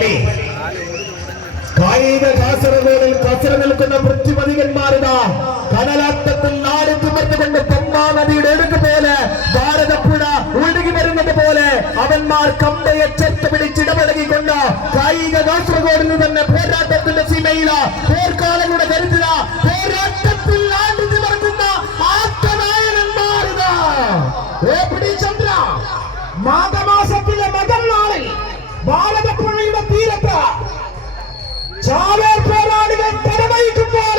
ബലി. കായിക കാസർഗോഡിൽ കസര നിൽക്കുന്ന പൃഥ്വിപതികന്മാരുടെ കടലാട്ടത്തിൽ നാട് തിമർന്നുകൊണ്ട് പമ്പാ നദിയുടെ ഒഴുക്ക് പോലെ ഭാരതപ്പുഴ ഒഴുകി വരുന്നത് പോലെ അവന്മാർ കമ്പയെ ചേർത്ത് പിടിച്ചിടപഴകിക്കൊണ്ട് കായിക കാസർഗോഡിൽ തന്നെ പോരാട്ടത്തിന്റെ സീമയില പോർക്കാലങ്ങളുടെ കരുത്തില പോരാട്ടത്തിൽ നാട് തിമർക്കുന്ന ആട്ടനായകന്മാരുടെ ചന്ദ്ര മാഘമാസത്തിലെ മകൻ നാളിൽ ഭാരതപ്പുഴയുടെ തീരത്ത് ചാവേർ പോരാളികൾ പരമയിക്കുമ്പോൾ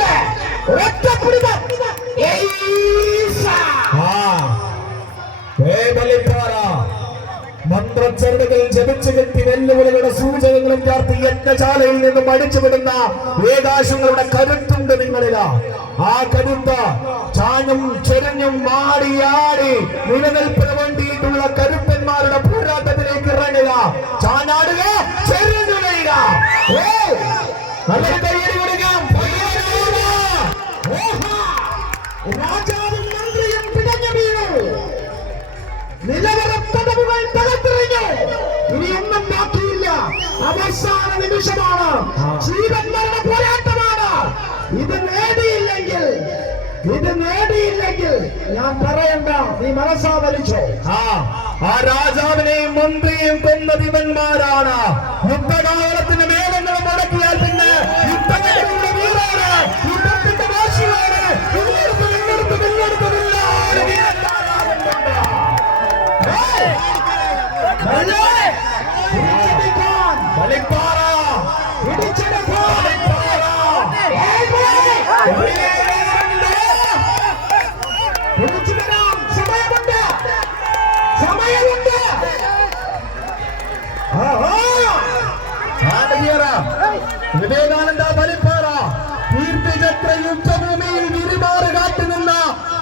മന്ത്രച്ചരടുകൾ ജപിച്ചു കെട്ടി വെല്ലുവിളികളുടെ സൂചകങ്ങളും ചേർത്ത് യജ്ഞശാലയിൽ നിന്നും അടിച്ചുവിടുന്ന ഏകാശങ്ങളുടെ കരുത്തുണ്ട് നിങ്ങളില. ആ കരുത്ത് ചാഞ്ഞും ചെരിഞ്ഞും മാടിയാടി നിലനിൽപ്പിന് വേണ്ടിയിട്ടുള്ള കരുത്തന്മാരുടെ പോരാട്ടത്തിലേക്ക് ഇറങ്ങുക. ചാനാടുക, ചെരിഞ്ഞു കഴിയുക. രാജാവും മന്ത്രിയും പിടഞ്ഞു വീണു. നിലവറത്തടവുകൾ തകർത്തെറിഞ്ഞു. ഇനിയൊന്നും ബാക്കിയില്ല. അവസാന നിമിഷമാണ്. ജീവൻ മരണ പോരാട്ടമാണ്. ഇത് നേടിയില്ലെങ്കിൽ ഞാൻ പറയണ്ട, നീ മനസ്സാ വലിച്ചോ. ആ രാജാവിനെയും മന്ത്രിയും കൊന്ന ദിവന്മാരാണ്. യുദ്ധകാലത്തിന്റെ മേഘങ്ങൾ മുടക്കിയാൽ പിന്നെ യുദ്ധങ്ങളുടെ വീരാണ്. യുദ്ധത്തിന്റെ വാശിയാണ്. വിവേകാനന്ദ ബലിപ്പാറ കീർത്തിചക്ര യുദ്ധഭൂമിയിൽ വിരിമാറ് കാട്ടുനിന്ന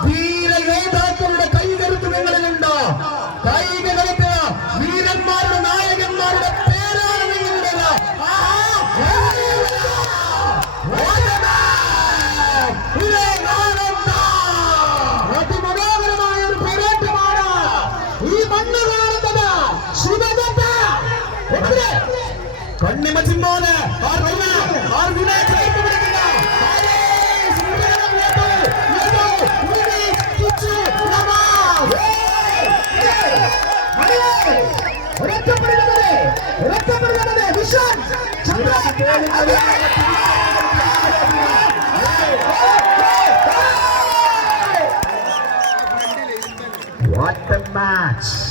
വീര യോദ്ധാക്കളുടെ കൈകരുത്ത് നിങ്ങളിലുണ്ട്. കായിക കളിക്ക് വീരന്മാരുടെ നായകന്മാരുടെ പേരാണ് നിങ്ങളുടേത്. അതിമനോഹരമായ ഒരു പോരാട്ടമാണ് ഈ മണ്ണ് കാണുന്നത്. കണ്ണിമച്ചിമ്പോന് What a match!